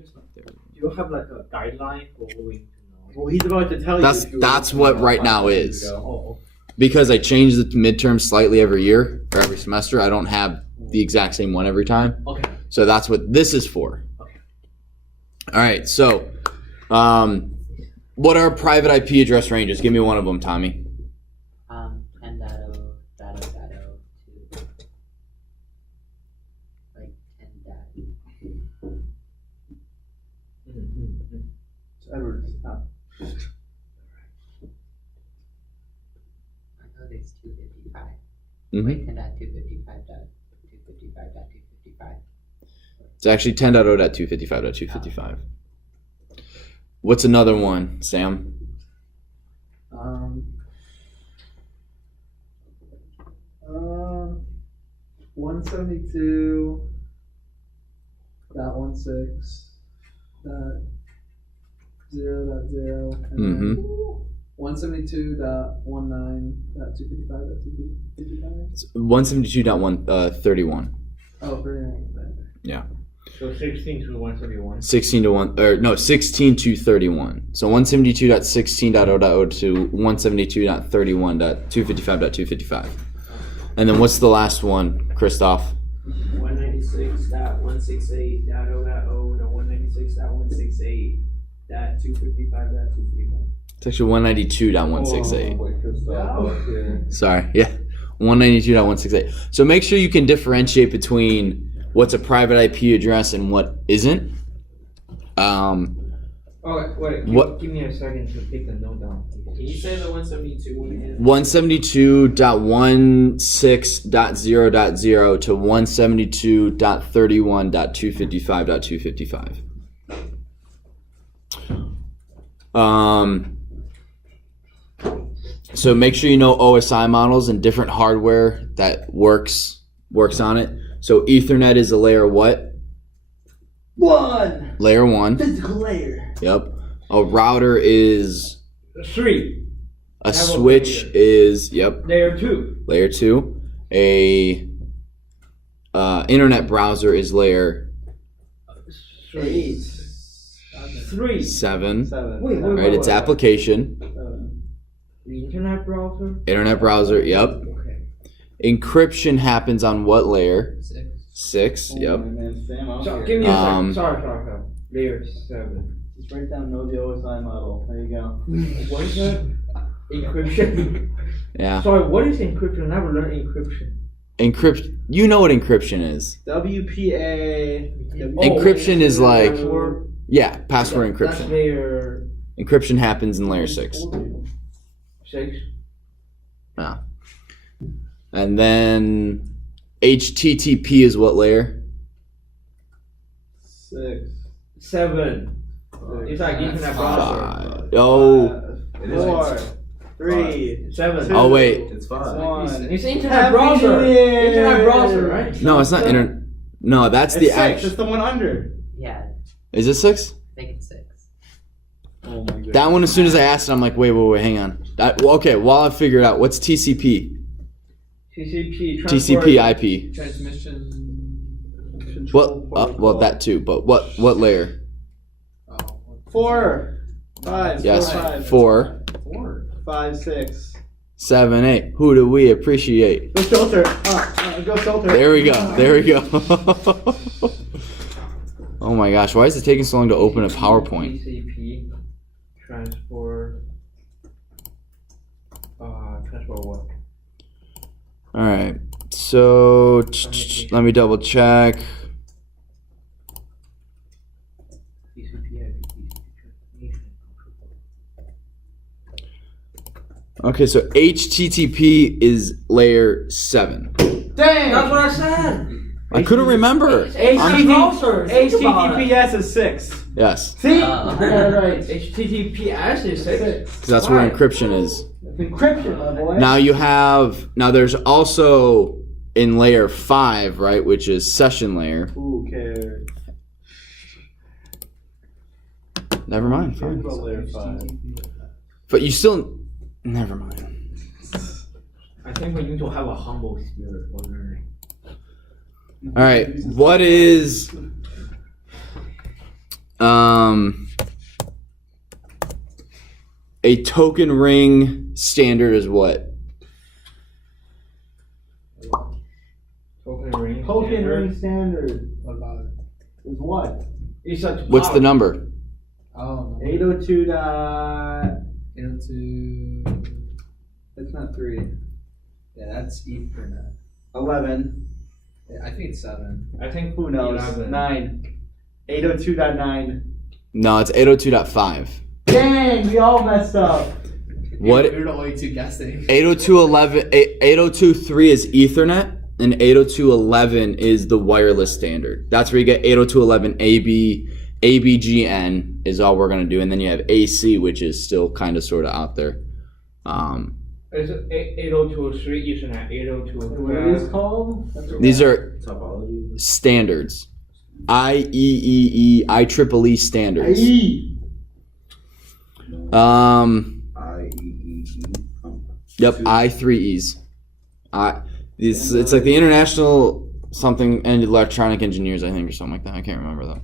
Do you have like a guideline for going to know? Well, he's about to tell you. That's what right now is. Oh, Because I change the midterm slightly every year or every semester, I don't have the exact same one every time. okay. So that's what this is for. Okay. All right. So, what are private IP address ranges? Give me one of them, Tommy. 10.0.0.0 to like 10.0. Edward, stop. I know there's 255. Mhm. Wait, 10.255.255.255. It's actually 10.0.255.255. What's another one, Sam? 172.1.6.0.0 and Mm-hmm. 172.19.255.255. 172.131. Oh, very nice. Yeah. So 16 to 131. 16 to 1 or no 16 to 31. So 172.16.0.0 to 172.31.255.255. And then what's the last one, Christoph? 196.168.0.0 to 196.168.255.255. It's actually 192.168. wait, Christoph. Sorry, yeah, 192.168. So make sure you can differentiate between what's a private IP address and what isn't. Oh, wait. What- Give me a second to take a note down. Can you say the 172 one again? 172.16.0.0 to 172.31.255.255. So make sure you know OSI models and different hardware that works on it. So Ethernet is a layer what? 1 Layer 1. physical layer. Yep. A router is 3. a switch is Layer 2. layer 2. A internet browser is layer 3. 3. 7. 7. Wait, Right, it's application. 7. The internet browser. Internet browser, yep. Okay. Encryption happens on what layer? 6, yep. Man, Sam, I'm So here. give me a second. Sorry. Layer 7. Just write down know the OSI model. There you go. What is that? Encryption. Yeah. Sorry, what is encryption? I never learned encryption. You know what encryption is. WPA. Encryption is like, Password. yeah, password That's encryption. layer Encryption happens in layer 6. 6. Yeah. And then HTTP is what layer? 6. 7. It's like internet browser. 5. Oh. 4. 3. 7. Oh, wait. It's 5. 1. It's internet Happy browser. New Year! Internet browser, right? No, it's not internet. No, that's It's the 6. It's the one under. Yeah, Is it 6? I think it's 6. Oh my god. That one, as soon as I asked it, I'm like, wait, hang on. Okay, while I figure it out, what's TCP? TCP. TCP IP. Transmission. Well, that too. But what layer? 4. 5. Yes, 4. 4, 5. 6. 7, 8. Who do we appreciate? Go filter. Go filter. There we go. Oh my gosh, why is it taking so long to open a PowerPoint? TCP. Transport. Transport what? All right, so let me double check. Okay, so HTTP is layer 7. Dang. That's what I said. I couldn't remember. HTTPS is 6. Yes, See? Oh. I got it right. HTTPS is 6. because that's where encryption is. Encryption, my boy. Now there's also in layer 5, right, which is session layer. Who cares? Never mind. Cares Fine. about layer 5. But you still, never mind. I think we need to have a humble spirit for learning. All right, what is A token ring standard is what? Token ring. Token ring standard What about it? is what? It's a What's the number? Oh, 802 dot. 802. That's not 3. Yeah, that's Ethernet. 11. Yeah, I think it's 7. I think Who knows? 11. 9. 802.9. No, it's 802.5. Dang, we all messed up. What? You're the only two guessing. 802.3 is Ethernet, and 802.11 is the wireless standard. That's where you get 802.11 AB, ABGN is all we're gonna do, and then you have AC, which is still kind of sort of out there. It's 802.3 Ethernet, What it is 802.12. called? These are Topology. standards. IEEE standards. IE. IEEE. Yep, I3Es. It's like the International something and Electronic Engineers, I think, or something like that. I can't remember though.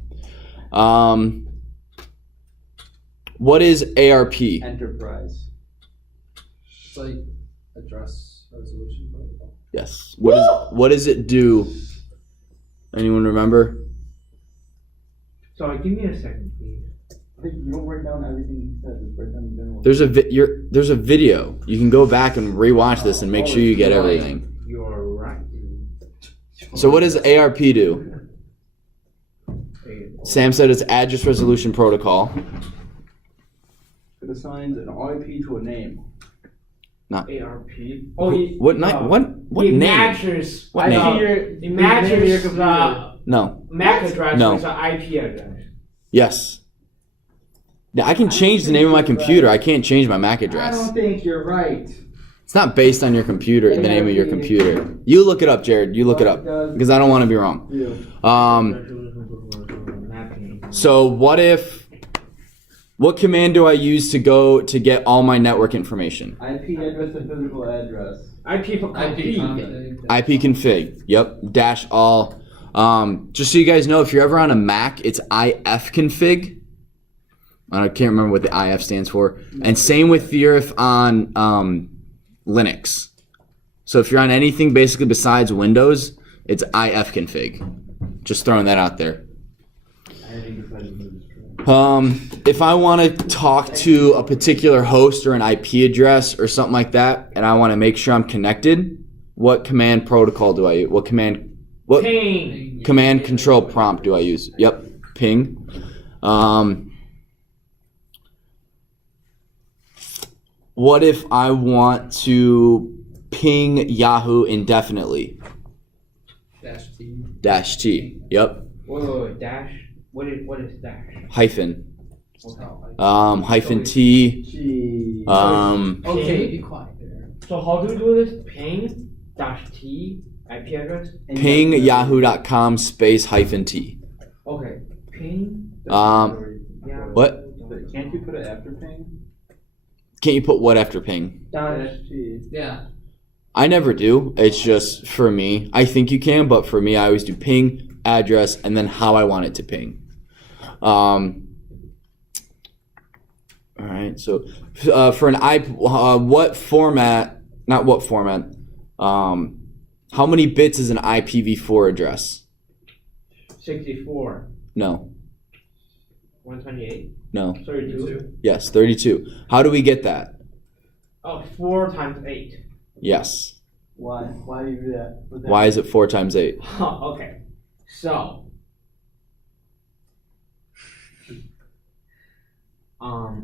What is ARP? Enterprise. It's like address resolution protocol. Yes. What does it do? Anyone remember? Sorry, give me a second, please. You don't write down everything he says. Just write down the general. There's a video. You can go back and rewatch this and make sure you get everything. You're right. So what does ARP do? Sam said it's address resolution protocol. It assigns an IP to a name. ARP. Oh, What name? matches. What name? It matches the No. MAC address No. with the IP address. Yes. Yeah, I can change the name of my computer. I can't change my MAC I address. don't think you're right. It's not based on your computer, the name of your computer. You look it up, Jared. You look it up. Because I don't want to be wrong. So what command do I use to get all my network information? IP address and physical address. IP for IP config. IP config. Yep. Dash all. Just so you guys know, if you're ever on a Mac, it's IF config. I can't remember what the IF stands for. And same with if on Linux. So if you're on anything basically besides Windows, it's IF config. Just throwing that out there. If I want to talk to a particular host or an IP address or something like that, and I want to make sure I'm connected, what command protocol do I use? What Ping. command control prompt do I use? Yep, ping. What if I want to ping Yahoo indefinitely? -T. Dash T. Yep. Wait, dash. What is dash? Hyphen. Oh, Hyphen T. Gee. okay, be quiet there. So how do you do this? Ping dash T IP address? Ping yahoo.com space hyphen T. Okay. Ping. Yeah. What? Can't you put it after ping? Can't you put what after ping? Dash. G. Yeah. I never do. It's just for me. I think you can, but for me, I always do ping, address, and then how I want it to ping. All right. So for an what format? Not what format. How many bits is an IPv4 address? 64. No. 128. No. 32. Yes, 32. How do we get that? Oh, 4 times 8. Yes. Why? Why do you do that? Why is it 4 times 8? Okay. So.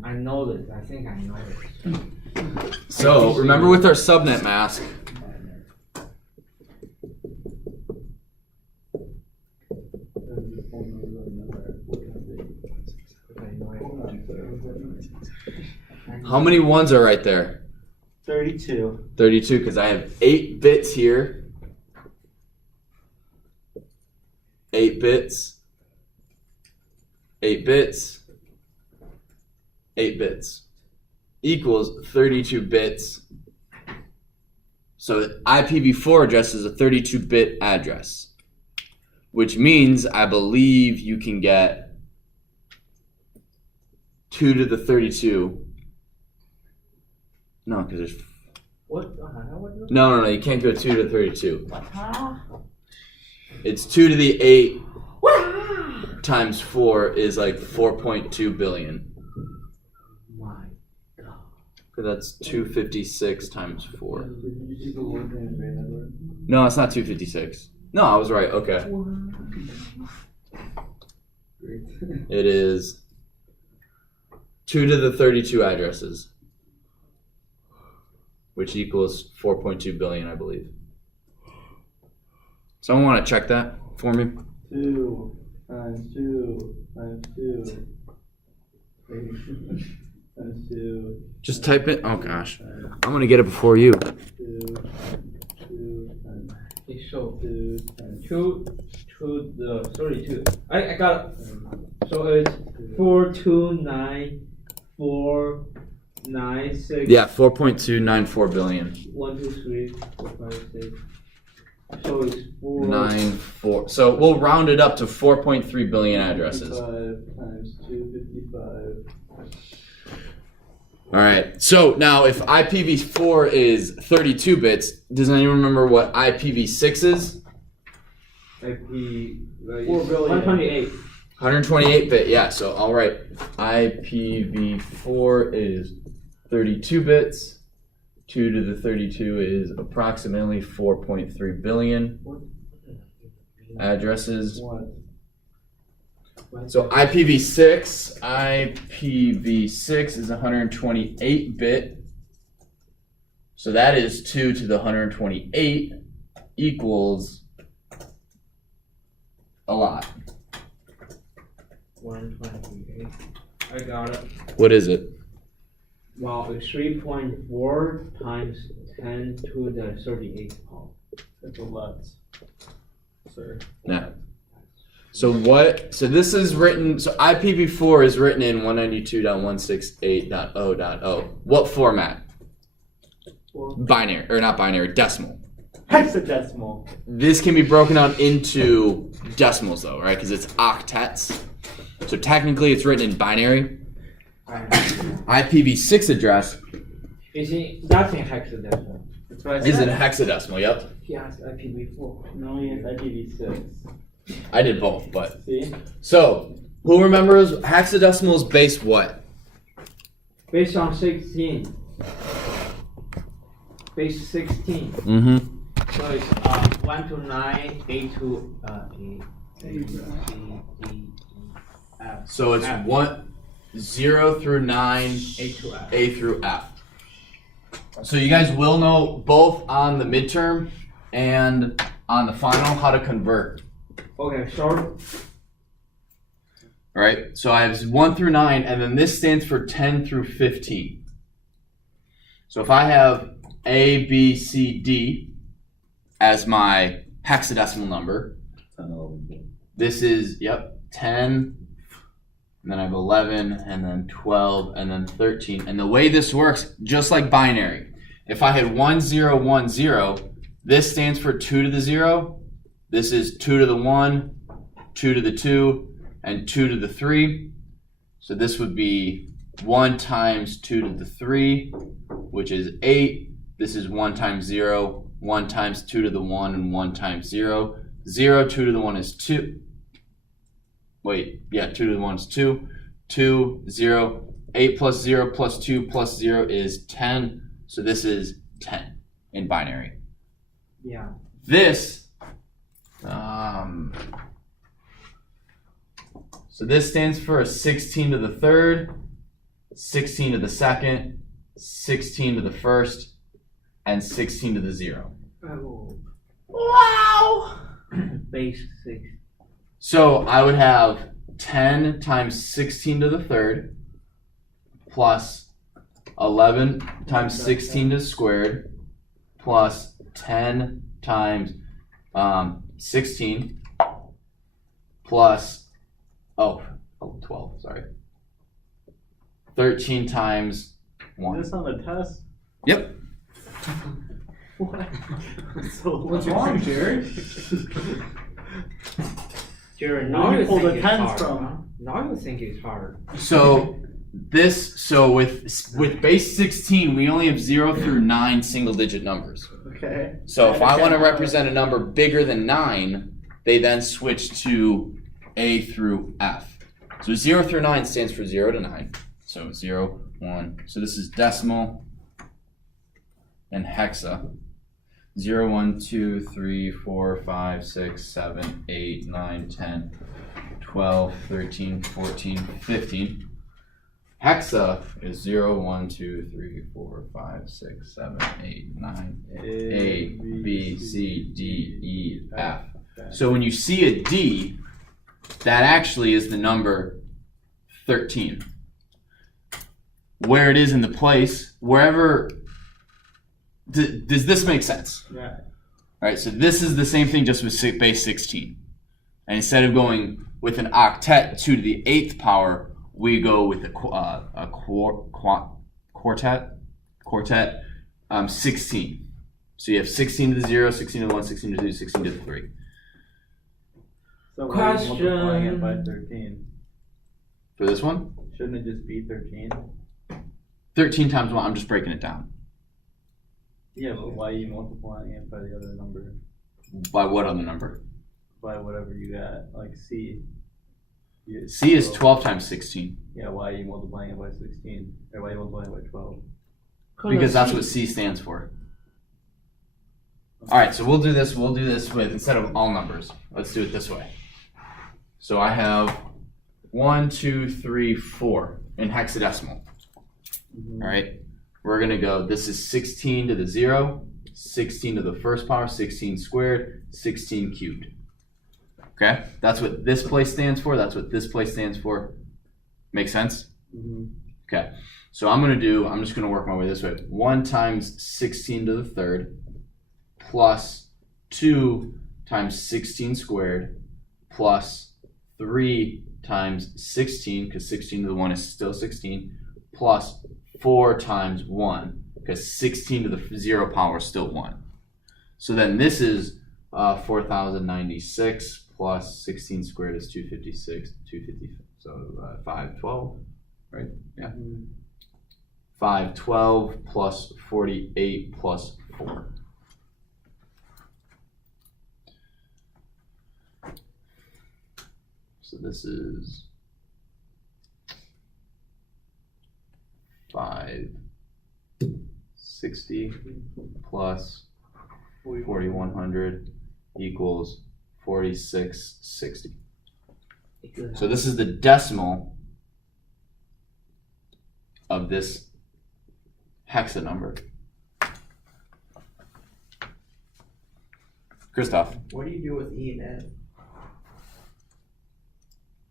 I know this. I think I know this. So remember with our subnet mask. How many ones are right there? 32. 32, because I have 8 bits here. 8 bits. 8 bits. 8 bits. Equals 32 bits. So IPv4 address is a 32-bit address. Which means I believe you can get 2 to the 32. No, because there's What? no. You can't go 2 to the 32. It's 2 to the 8 times 4 is like 4.2 billion. My God. So that's 256 times 4. Did you do the word in the number? No, it's not 256. No, I was right. Okay. Great. It is 2 to the 32 addresses, which equals 4.2 billion, I believe. Someone want to check that for me? 2 times 2 times 2 times 2 Just type it. Oh gosh, I'm gonna get it before you. 2 times Okay, so 2 times 2 to the 32. I got it. So it's 429,496. Yeah, 4.294 billion. 1, 2, 3, 4, 5, 6. So it's 4. 94. So we'll round it up to 4.3 billion addresses. 55 times 255. All right. So now, if IPv4 is 32 bits, does anyone remember what IPv6 is? IP 4 billion. 128. 128 bit. Yeah. So all right. IPv4 is 32 bits. 2 to the 32 is approximately 4.3 billion addresses. What? So IPv6 is 128 bit. So that is 2 to the 128 equals a lot. 128. I got it. What is it? Well, it's 3.4 times 10 to the 38 power. That's a lot. Sir. Yeah. So this is written, so IPv4 is written in 192.168.0.0. What format? Binary, or not binary, decimal. Hexadecimal. This can be broken down into decimals though, right? Because it's octets. So technically it's written in binary. IPv6 address That's in hexadecimal. That's what I is said. in hexadecimal, yep. He has IPv4. No, he has IPv6. I did both, but. See? So, who remembers hexadecimal is based what? Based on 16. Base 16. Mm-hmm. So it's 1 to 9, A to F. So it's F. 0 through 9, A to F. A through F. So you guys will know both on the midterm and on the final how to convert. Okay, short. Right? So I have 1 through 9, and then this stands for 10 through 15. So if I have A, B, C, D as my hexadecimal number, this is, 10, and then I have 11, and then 12, and then 13. And the way this works, just like binary, if I had 1, 0, 1, 0, this stands for 2 to the 0. This is 2 to the 1, 2 to the 2, and 2 to the 3. So this would be 1 times 2 to the 3, which is 8. This is 1 times 0, 1 times 2 to the 1, and 1 times 0. 0, 2 to the 1 is 2. Wait, yeah, 2 to the 1 is 2. 2, 0. 8 plus 0 plus 2 plus 0 is 10. So this is 10 in binary. Yeah. This, so this stands for a 16 to the third, 16 to the second, 16 to the first, and 16 to the 0. Oh. Wow! Base 6. So I would have 10 times 16 to the third plus 11 times 16 to the squared plus 10 times 16 plus 12, sorry. 13 times 1. Is this on the test? Yep. What? So What's wrong, Jared? Jared, Where now do you you pull think the it's tens hard. from? Huh? Now you think it's hard. So So with base 16, we only have 0 through 9 single-digit numbers. Okay. So if I want to represent a number bigger than 9, they then switch to A through F. So 0 through 9 stands for 0 to 9. So 0, 1. So this is decimal and hexa. 0, 1, 2, 3, 4, 5, 6, 7, 8, 9, 10, 12, 13, 14, 15. Hexa is 0, 1, 2, 3, 4, 5, 6, 7, 8, 9, A, B, C, D, E, F. So when you see a D, that actually is the number 13. Where it is in the place, wherever, does this make sense? Yeah. All right, so this is the same thing just with base 16. And instead of going with an octet 2 to the 8th power, we go with a quartet 16. So you have 16 to the 0, 16 to the 1, 16 to the 2, 16 to the 3. So why are you multiplying it by Question. 13? For this one, Shouldn't it just be 13? 13 times 1, I'm just breaking it down. Yeah, but why are you multiplying it by the other number? By what other number? By whatever you got, like C. C is 12 times 16. Yeah, why are you multiplying it by 16? Or why are you multiplying it by 12? Because that's what C stands for. All right, so we'll do this with, instead of all numbers, let's do it this way. So I have 1, 2, 3, 4 in hexadecimal. All right, we're gonna go, this is 16 to the 0, 16 to the first power, 16 squared, 16 cubed. Okay, that's what this place stands for, that's what this place stands for. Make sense? Okay, so I'm just gonna work my way this way. 1 times 16 to the third plus 2 times 16 squared plus 3 times 16, because 16 to the 1 is still 16, plus 4 times 1, because 16 to the 0 power is still 1. So then this is 4,096 plus 16 squared is 256, 250, so 512, right? Yeah. 512 plus 48 plus 4. So this is 560 plus 4,100 equals 4660. So this is the decimal of this hexa number. Christoph, What do you do with E and F?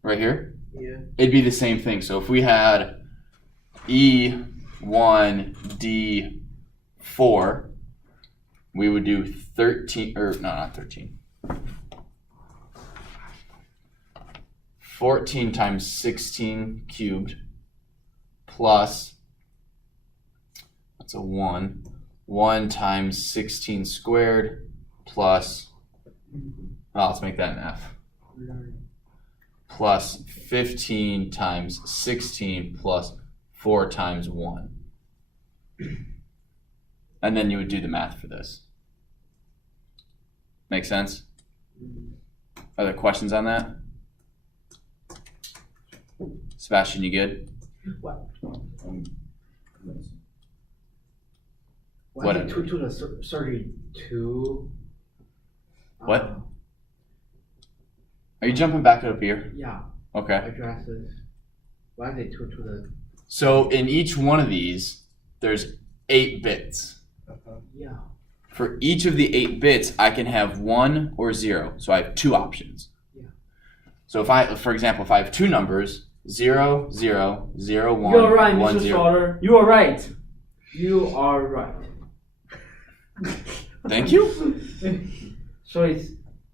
right here? Yeah. It'd be the same thing. So if we had E1D4, we would do 13, or no, not 13. 14 times 16 cubed plus, that's a 1. 1 times 16 squared plus, let's make that an F. Plus 15 times 16 plus 4 times 1. And then you would do the math for this. Make sense? Other questions on that? Sebastian, you good? What? What? 2 to the 32. What? Are you jumping back up here? Yeah, Okay. addresses. Why is it 2 to the? So in each one of these, there's 8 bits. Yeah. For each of the 8 bits, I can have 1 or 0. So I have 2 options. Yeah. So for example, if I have 2 numbers, 0, 0, 0, 1, You're right, 1, Mr. 0. Slaughter. You are right. You are right. Thank you. So it's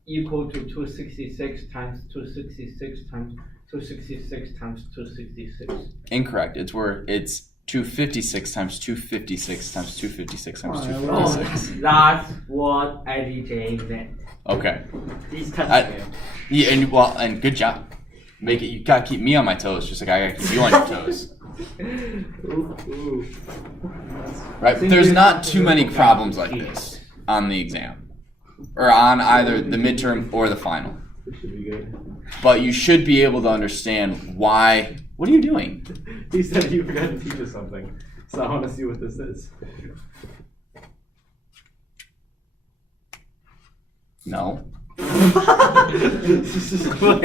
equal to 266 times 266 times 266 times 266. Incorrect. It's 256 times 256 times 256 times Oh, 256. that's what IDJ meant. Okay. These types of Yeah, and good job. You gotta keep me on my toes, just like I gotta keep you on your toes. Right? But there's not too many problems like this on the exam, or on either the midterm or the final. This should be good. But you should be able to understand why. What are you doing? He said you forgot to teach us something, so I want to see what this is. No. Wait,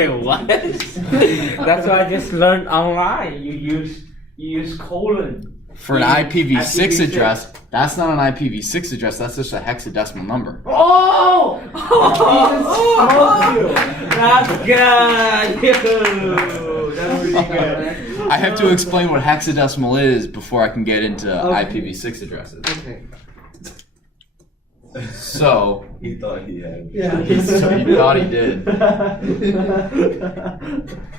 what? That's what I just learned online. You use colon. For an IPv6 address, that's not an IPv6 address. That's just a hexadecimal number. Oh! That's good. That's really good. I have to explain what hexadecimal is before I can get into IPv6 addresses. Okay. So, He thought he had. Yeah. he thought he did.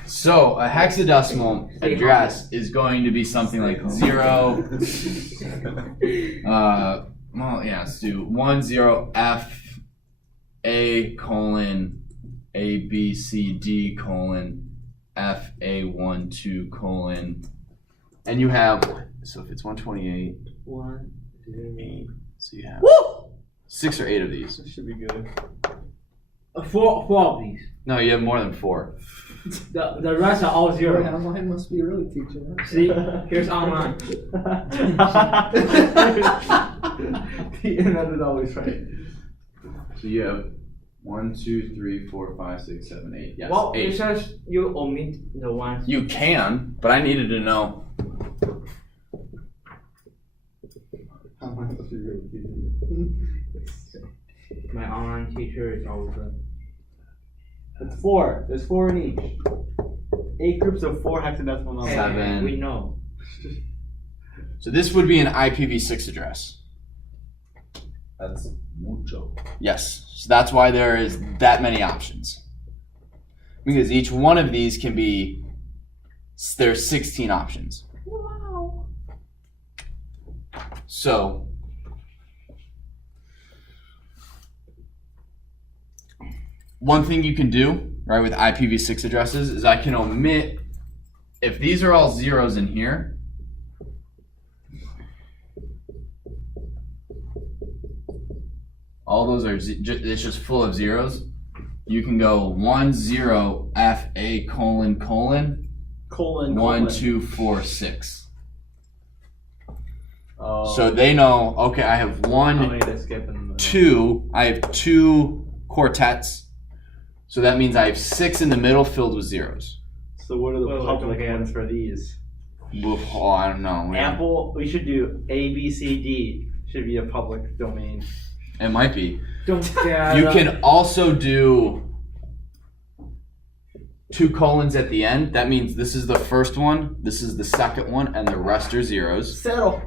So, a hexadecimal address is going to be something like 0. Let's do 10F A colon A B C D colon F A12 colon, and you have, so if it's 128, 1, 8, so you have 6 or 8 of these. This should be good. 4 of these. No, you have more than 4. The rest are all zero. Online must be really teaching us. See, here's online. The internet is always right. So you have 1, 2, 3, 4, 5, 6, 7, 8. Yes, Well, it 8. says you omit the ones. You can, but I needed to know. Online must be really teaching you. My online teacher is always right. It's 4. There's 4 in each. 8 groups of 4 hexadecimal numbers. Hey, 7. we know. So this would be an IPv6 address. That's mucho. Yes, so that's why there is that many options. Because each one of these can be, there's 16 options. Wow. So, one thing you can do, right, with IPv6 addresses is I can omit, if these are all zeros in here, all those are, it's just full of zeros. You can go 10 FA colon colon Colon. 1 2 4 6. Oh. So they know, okay, I have How one, many did I skip in the 2, I have 2 quartets. So that means I have 6 in the middle filled with zeros. So what are the Well, public like- ones for these? Oh, I don't know. Yeah. Apple, we should do A, B, C, D. Should be a public domain. It might be. Don't get You can also do 2 colons at the end. That means this is the first one, this is the second one, and the rest are zeros. Settle.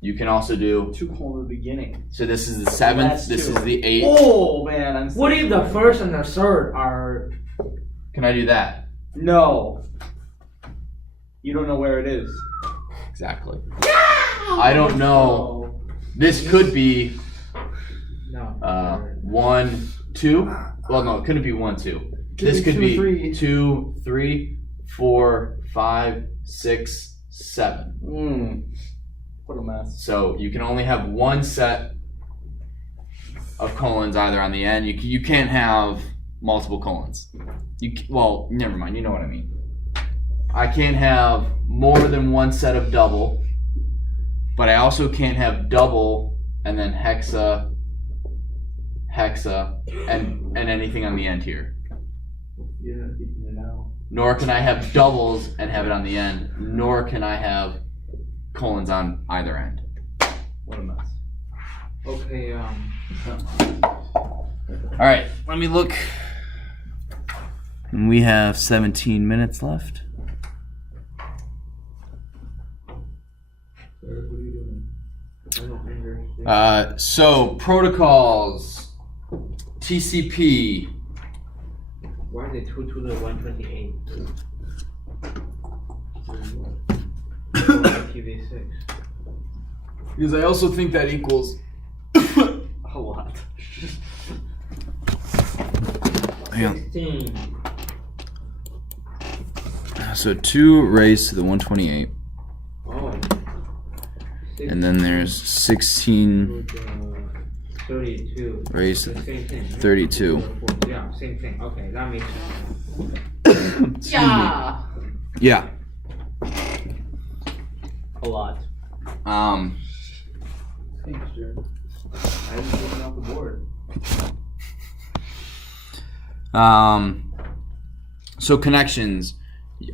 You can also do, 2 colon at the beginning. so this is the 7th, That's this 2. is the 8th. Oh man, I'm. What if the first and the third are? Can I do that? No. You don't know where it is. Exactly. I don't know. This could be No. 1, 2. Well, no, it couldn't be 1, 2. This me could 2, be 3. 2, 3, 4, 5, 6, 7. What a mess. So you can only have one set of colons either on the end. You can't have multiple colons. Well, never mind. You know what I mean. I can't have more than one set of double, but I also can't have double and then hexa, and anything on the end here. You're not keeping it out. Nor can I have doubles and have it on the end. Nor can I have colons on either end. What a mess. Okay. All right, let me look. We have 17 minutes left. What are you doing? I don't understand. So protocols, TCP. Why are they 2 to the 128? IPv6. Because I also think that equals A lot. Hang on. 16. So 2 raised to the 128. Oh. And then there's 16 32. raised to The same thing. Right? 32. Yeah, same thing. Okay, that makes sense. Yeah. Yeah. A lot. Thanks, Jared. I just looking off the board. So connections,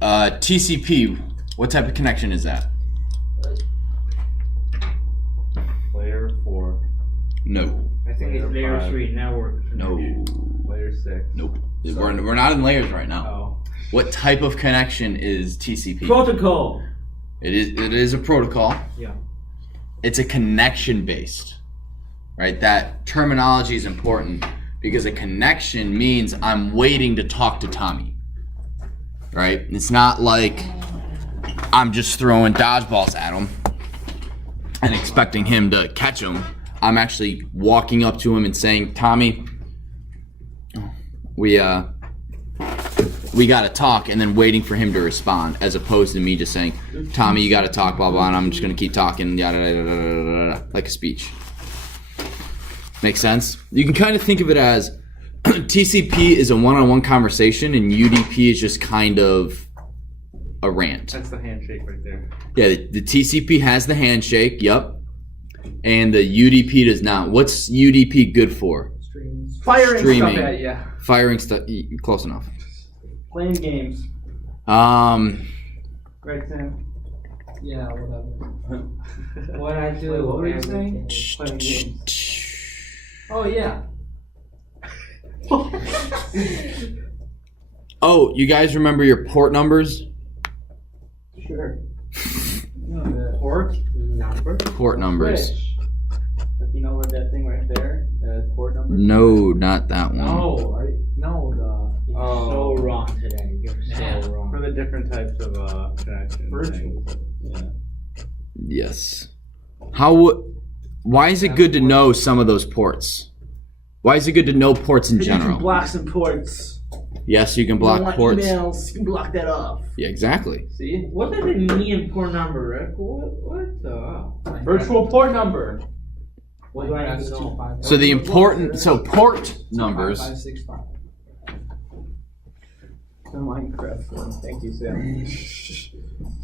TCP, what type of connection is that? Layer 4. No. I think it's layer 3 network. No. Layer 6. Nope. We're not in layers right now. Oh. What type of connection is TCP? Protocol. It is a protocol. Yeah. It's a connection based, right? That terminology is important because a connection means I'm waiting to talk to Tommy, right? It's not like I'm just throwing dodgeballs at him and expecting him to catch them. I'm actually walking up to him and saying, Tommy, we gotta talk, and then waiting for him to respond, as opposed to me just saying, Tommy, you gotta talk, blah blah, and I'm just gonna keep talking, yada yada yada yada, like a speech. Makes sense? You can kind of think of it as TCP is a one-on-one conversation, and UDP is just kind of a rant. That's the handshake right there. Yeah, the TCP has the handshake, yep, and the UDP does not. What's UDP good for? Streams. Firing Streaming. stuff at ya. Firing stuff. Close enough. Playing games. Right, Sam? Yeah, whatever. What I do. Wait, what were you everything. saying? Playing games. Oh, yeah. Oh, you guys remember your port numbers? Sure. Port number. Port numbers. Switch. You know where that thing right there? Port number? No, not that one. No, no, You're so wrong today. You're Yeah. so wrong. For the different types of connections. Virtual. Yeah. Yes. Why is it good to know some of those ports? Why is it good to know ports in You can general? block some ports. Yes, you can You block don't want ports. emails. You can block that off. Yeah, exactly. See? What does it mean port number, Rick? What the? Virtual port number. What do I need to know? So the important, so port numbers. 565. The Minecraft one. Thank you, Sam.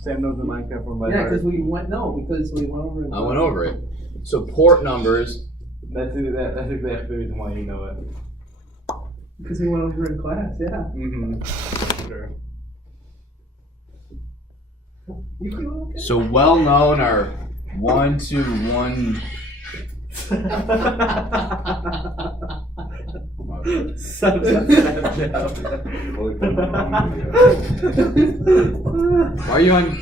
Sam knows the Minecraft one by Yeah, heart. because we went over it. I went over it. So port numbers. That's exactly the reason why you know it. Because we went over it in class, yeah. Mm-hmm. Sure. You feel okay? So well known are 1 to 1. Why are you on?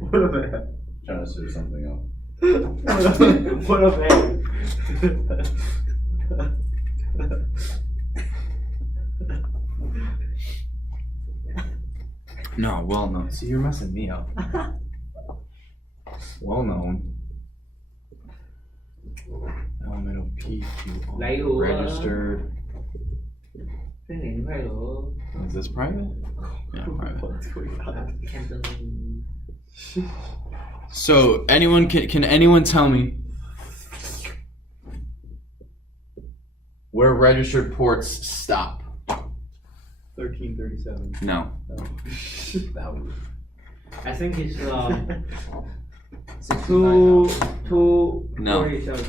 What a man. Trying to stir something up. What a man. No, well known. See, you're messing me up. Well known. Elemental PQ registered. 新年快乐 Is this private? Yeah, private. Can't believe. So anyone can anyone tell me where registered ports stop? 1337. No. That was. I think it's 2 No. 47.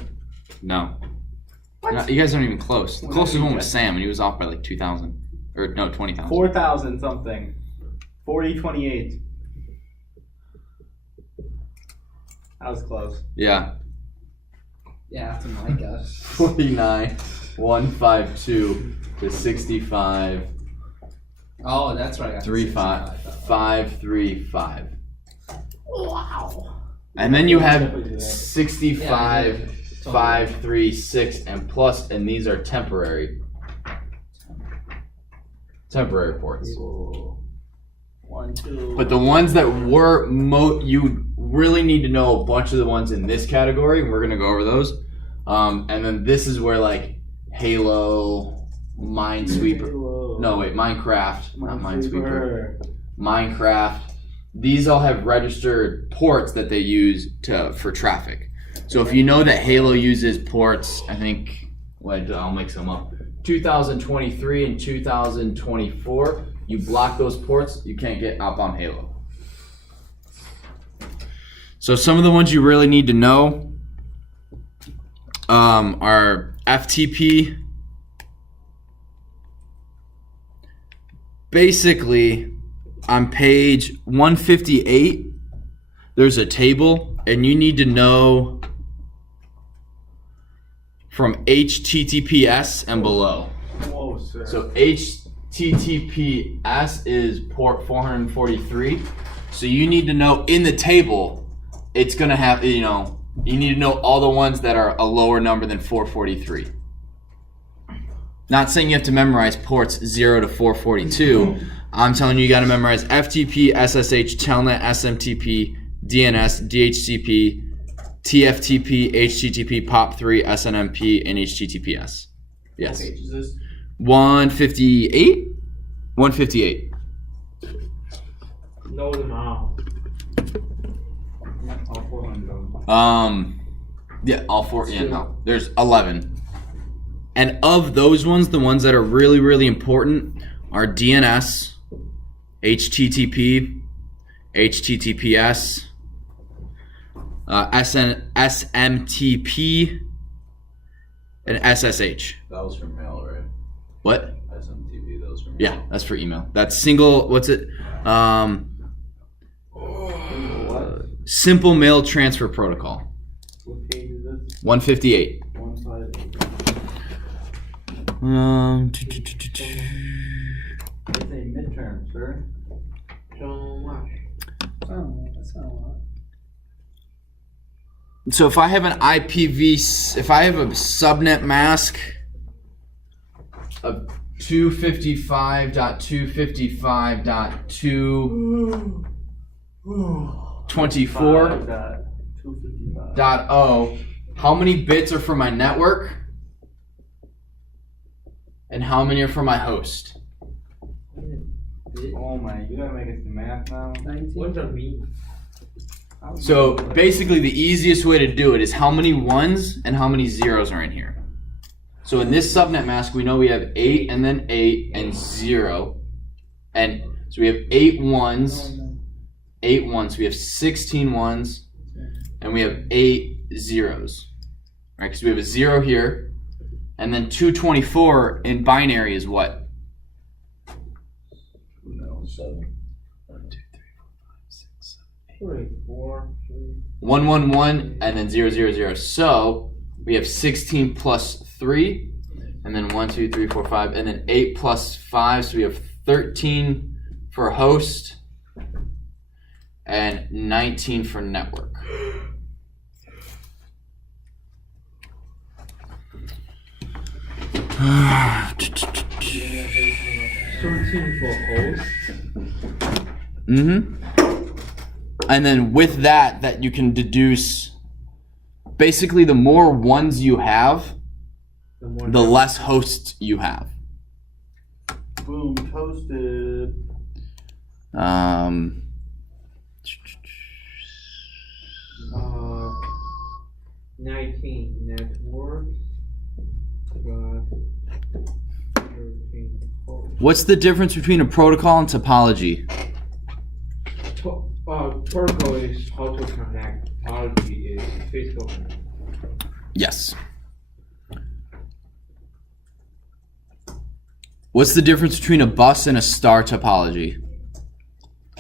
No. No, you guys aren't even close. The closest one was Sam, and he was off by like 2,000. Or no, 20,000. 4,000 something. 4028. That was close. Yeah. Yeah, that's my guess. 49, 152 to 65, Oh, that's right. I got 35, 535. Wow. And then you have Definitely do that. 65, 536, and plus, and these are temporary. Temporary ports. 1, 2. But the ones that were you really need to know a bunch of the ones in this category, and we're gonna go over those. And then this is where like Halo, Minesweeper. No, wait, Minecraft, not Minesweeper. Minecraft. These all have registered ports that they use for traffic. So if you know that Halo uses ports, I think, I'll make some up, 2023 and 2024, you block those ports, you can't get outbound Halo. So some of the ones you really need to know are FTP. Basically, on page 158, there's a table, and you need to know from HTTPS and below. Whoa, sir. So HTTPS is port 443. So you need to know in the table, it's going to have, you need to know all the ones that are a lower number than 443. Not saying you have to memorize ports 0 to 442. I'm telling you got to memorize FTP, SSH, Telnet, SMTP, DNS, DHCP, TFTP, HTTP, POP3, SNMP, and HTTPS. Yes. Okay, is this 158? 158. Know them all. all 400? Yeah, all four. Yeah, no. There's 11. And of those ones, the ones that are really, really important are DNS, HTTP, HTTPS, SMTP, and SSH. That was for mail, right? What? SMTV, that was for mail. Yeah, that's for email. That's single, what's it? Simple Mail Transfer Protocol. What page is this? 158. 158. It's a midterm, sir. So much. Oh, that's not a lot. So if I have an if I have a subnet mask of 255.255.224.0, how many bits are for my network? And how many are for my host? Oh my, you gotta make us the math now. 19. What does that mean? So basically the easiest way to do it is how many ones and how many zeros are in here. So in this subnet mask, we know we have 8 and then 8 and 0. And so we have 8 ones, 8 ones. So we have 16 ones, and we have 8 zeros. Right? Because we have a 0 here. And then 224 in binary is what? No, 7. 3, 4, 3. 111 and then 000. So we have 16 plus 3, and then 1, 2, 3, 4, 5, and then 8 plus 5. So we have 13 for host and 19 for network. For host. Mm-hmm. And then with that you can deduce, basically the more ones you have, the less hosts you have. Boom, toasted. 19 networks plus 13 hosts. What's the difference between a protocol and topology? Protocol is how to connect. Topology is physical connection. Yes. What's the difference between a bus and a star topology?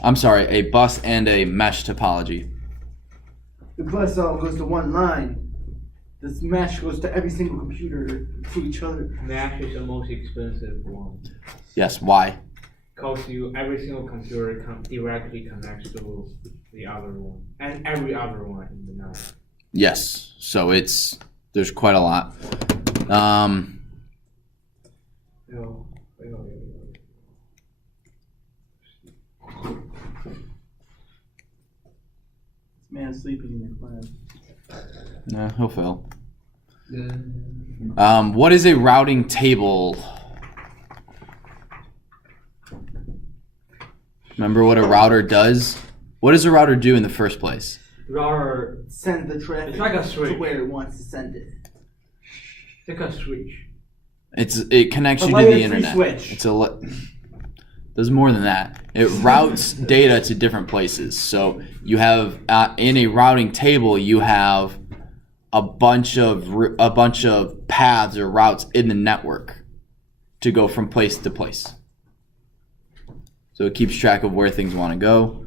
I'm sorry, a bus and a mesh topology. The bus all goes to one line. This mesh goes to every single computer to each other. Mesh is the most expensive one. Yes, why? Because every single computer directly connects to the other one. And every other one in the network. Yes. So there's quite a lot. This man's sleeping in your class. He'll fail. What is a routing table? Remember what a router does? What does a router do in the first place? Router, Send the traffic it's like a to switch. where it wants to send it. It's like a switch. It connects A you to layer the three internet. switch. It's there's more than that. It routes data to different places. So you have in a routing table, you have a bunch of paths or routes in the network to go from place to place. So it keeps track of where things want to go.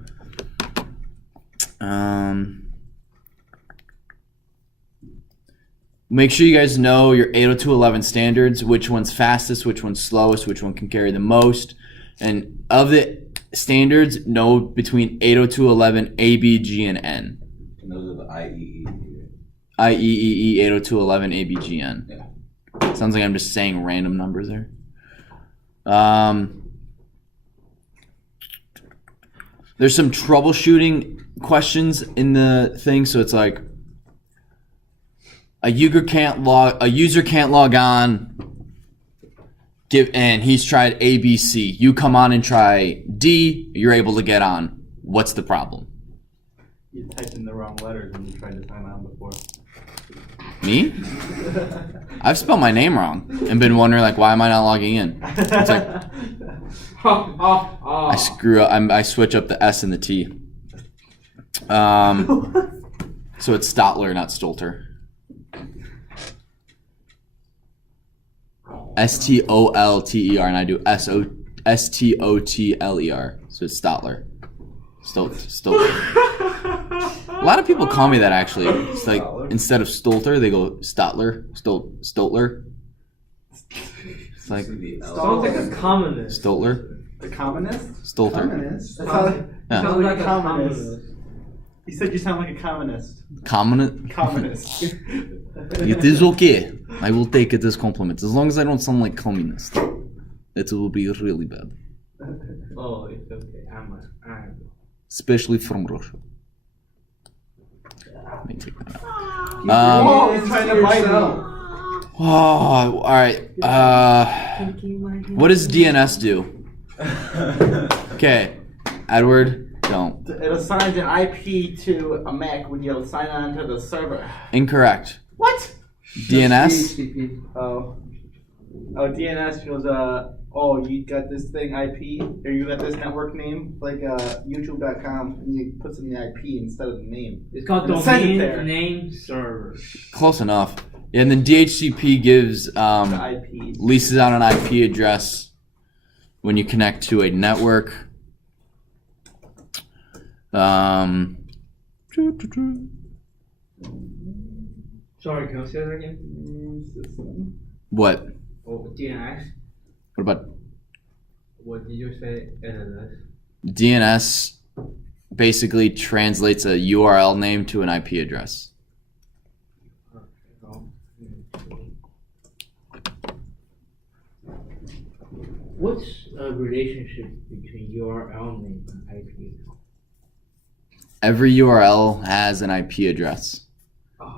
Make sure you guys know your 802.11 standards, which one's fastest, which one's slowest, which one can carry the most. And of the standards, know between 802.11, A, B, G, and N. And those are the IEEE. IEEE 802.11, A, B, G, N. Yeah. Sounds like I'm just saying random numbers there. There's some troubleshooting questions in the thing, so it's like a user can't log on, and he's tried A, B, C. You come on and try D, you're able to get on. What's the problem? You typed in the wrong letters when you tried to sign on before. Me? I've spelled my name wrong and been wondering like, why am I not logging in? It's like I screw up. I switch up the S and the T. So it's Stotler, not Stolter. Stolter, and I do Stotler. So it's Stotler. Stolter. A lot of people call me that actually. It's like instead of Stolter, they go Stotler. Stoltler. It's like Sounds like a communist. Stoltler. The communist? Stolter. Communist? That sounds Yeah. Sounds like a communist. communist. He said you sound like a communist. Communist. Communist. It is okay. I will take it as compliment. As long as I don't sound like communist. It will be really bad. Oh, it's okay. I'm Especially from Russia. Let me take that out. Oh, he's trying to bite me. Oh, alright. What does DNS do? Okay. Edward, don't. It assigns an IP to a Mac when you sign on to the server. Incorrect. What? DNS? HTTP. Oh, DNS goes, you got this thing IP, or you got this network name, like YouTube.com, and you put in the IP instead of the name. It's called And send it domain there. name server. Close enough. And then DHCP gives The IP. leases out an IP address when you connect to a network. Sorry, can I say that again? What? Oh, DNS. What about What did you say? LLS. DNS? Basically translates a URL name to an IP address. Oh. What's a relationship between URL name and IP? Every URL has an IP address.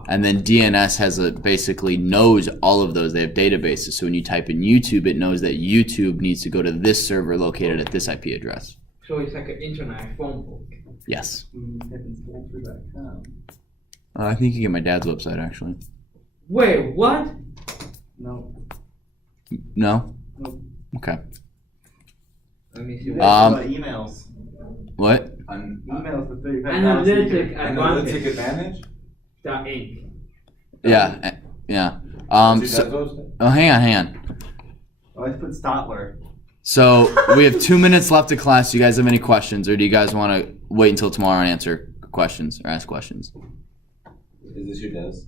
And then DNS basically knows all of those. They have databases. So when you type in YouTube, it knows that YouTube needs to go to this server located at this IP address. So it's like an internet phone book. Yes. Stanford.com. I think you get my dad's website actually. Wait, what? No. No? Nope. Okay. Let me see. You What guys talk about emails. What? Emails with 35,000. Analytic Analytic advantage. advantage? .inc. Yeah. Yeah. Hang on. Oh, I put Stotler. So we have 2 minutes left of class. Do you guys have any questions, or do you guys want to wait until tomorrow and answer questions or ask questions? Is this your desk?